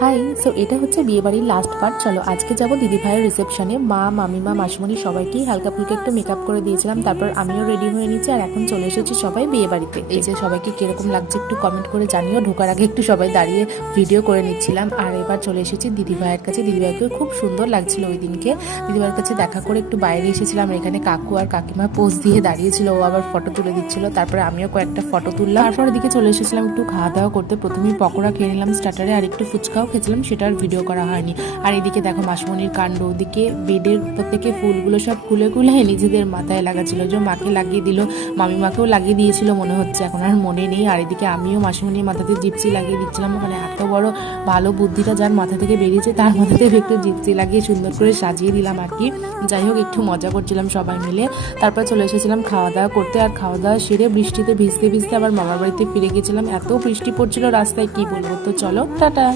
High. So এটা হচ্ছে বিয়েবাড়ির লাস্ট পার্ট। চলো আজকে যাব দিদি ভাইয়ের রিসেপশনে। মা, মামিমা, মাসিমণি সবাইকেই হালকা ফুলকা একটু মেকআপ করে দিয়েছিলাম, তারপর আমিও রেডি হয়ে নিচ্ছি আর এখন চলে এসেছি সবাই বিয়ে বাড়িতে। এই যে সবাইকে কিরকম লাগছে একটু কমেন্ট করে জানিও। ঢোকার আগে একটু সবাই দাঁড়িয়ে ভিডিও করে নিচ্ছিলাম। আর এবার চলে এসেছি দিদি ভাইয়ের কাছে। দিদি ভাইকেও খুব সুন্দর লাগছিল ওই দিনকে। দিদি ভাইয়ের কাছে দেখা করে একটু বাইরে এসেছিলাম। এখানে কাকু আর কাকিমা পোজ দিয়ে দাঁড়িয়েছিল, ও আবার ফটো তুলে দিচ্ছিল, তারপরে আমিও কয়েকটা ফটো তুললাম। তারপর এদিকে চলে এসেছিলাম একটু খাওয়া দাওয়া করতে। প্রথমেই পকোড়া খেয়ে নিলাম স্টার্টারে, আর একটু ফুচকাও খেয়েছিলাম, সেটার ভিডিও করা হয়নি। আর এদিকে দেখো মাসমণির কাণ্ড, ওদিকে বেডের প্রত্যেকে ফুলগুলো সব খুলে খুলে নিজেদের মাথায় লাগাচ্ছিল। যে মাকে লাগিয়ে দিল, মামিমাকেও লাগিয়ে দিয়েছিল মনে হচ্ছে, এখন আর মনে নেই। আর এদিকে আমিও মাসমণির মাথাতে জিপসি লাগিয়ে দিচ্ছিলাম। মানে এত বড় ভালো বুদ্ধিটা যার মাথা থেকে বেরিয়েছে তার মাথাতে একটু জিপসি লাগিয়ে সুন্দর করে সাজিয়ে দিলাম আর কি। যাই হোক, একটু মজা করছিলাম সবাই মিলে। তারপর চলে এসেছিলাম খাওয়া দাওয়া করতে। আর খাওয়া দাওয়া সেরে বৃষ্টিতে ভিজতে ভিজতে আবার মামার বাড়িতে ফিরে গেছিলাম। এত বৃষ্টি পড়ছিল রাস্তায়, কি বলবো। তো চলো টাটা।